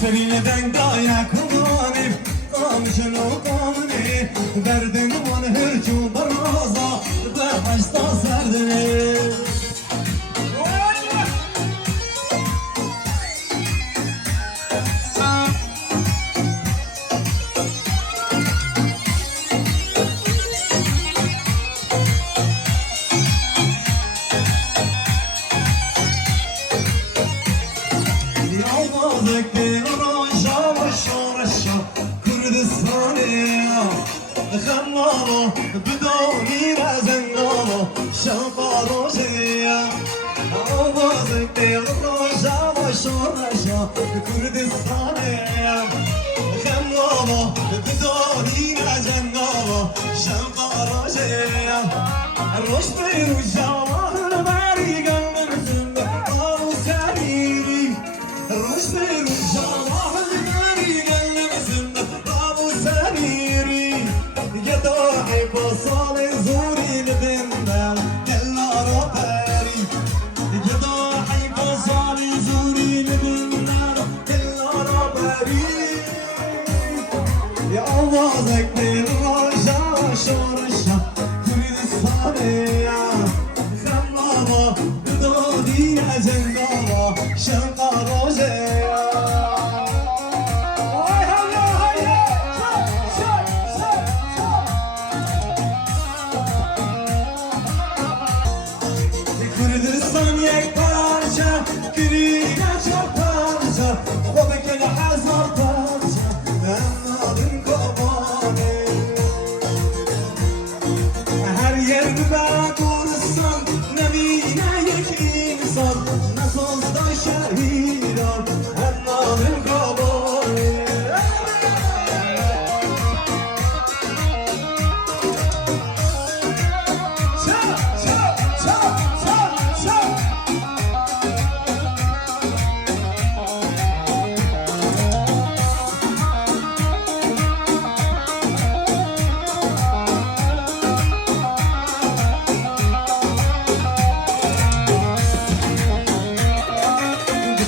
سرین دنگای کنانی قامشن و قامنی دردن من هرچو برازا به هشتا سردنی خمامو بدونی رزنامو شنقارو شدیا آوازك روشا و شورشا کردستانیم خمامو بدونی رزنامو شنقارو شدیا روش بیروشا و بری گلم زنده آو سریری روش بیروشا و بری گلم زنده آو سریری يدوحي بصال زوري لبندل كلا روحري يدوحي بصال زوري لبندل كلا روحري يا أوازك بالرجا شورشا تريد الصالية خمامة بدودي أجنقامة شنقا روجية كردستان یک پارچه گریه چه پارچه خوبه که هزار پارچه انادن کبانه هر yer به کردستان نبینه یک انسان نسازده شهیدان انادن کبانه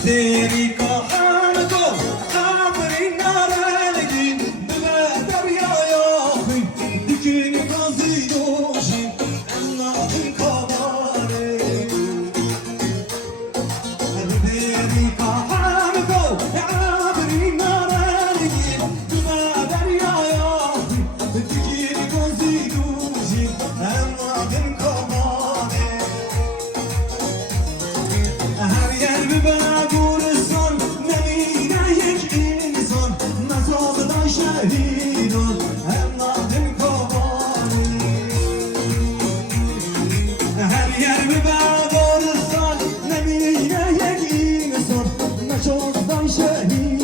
तेरी कहान को आखरी नारायणगी बदर या दिखने का ज़िदोशी अन्नाती कबारे तेरी कहान को आखरी नारायणगी बदर या दिखने का ज़िदोशी अन्नाती कबारे हर yer bir شهيدون الناظم كوباني هر yer ببعد ورسان نمينا يك إنسان نشوف شهيد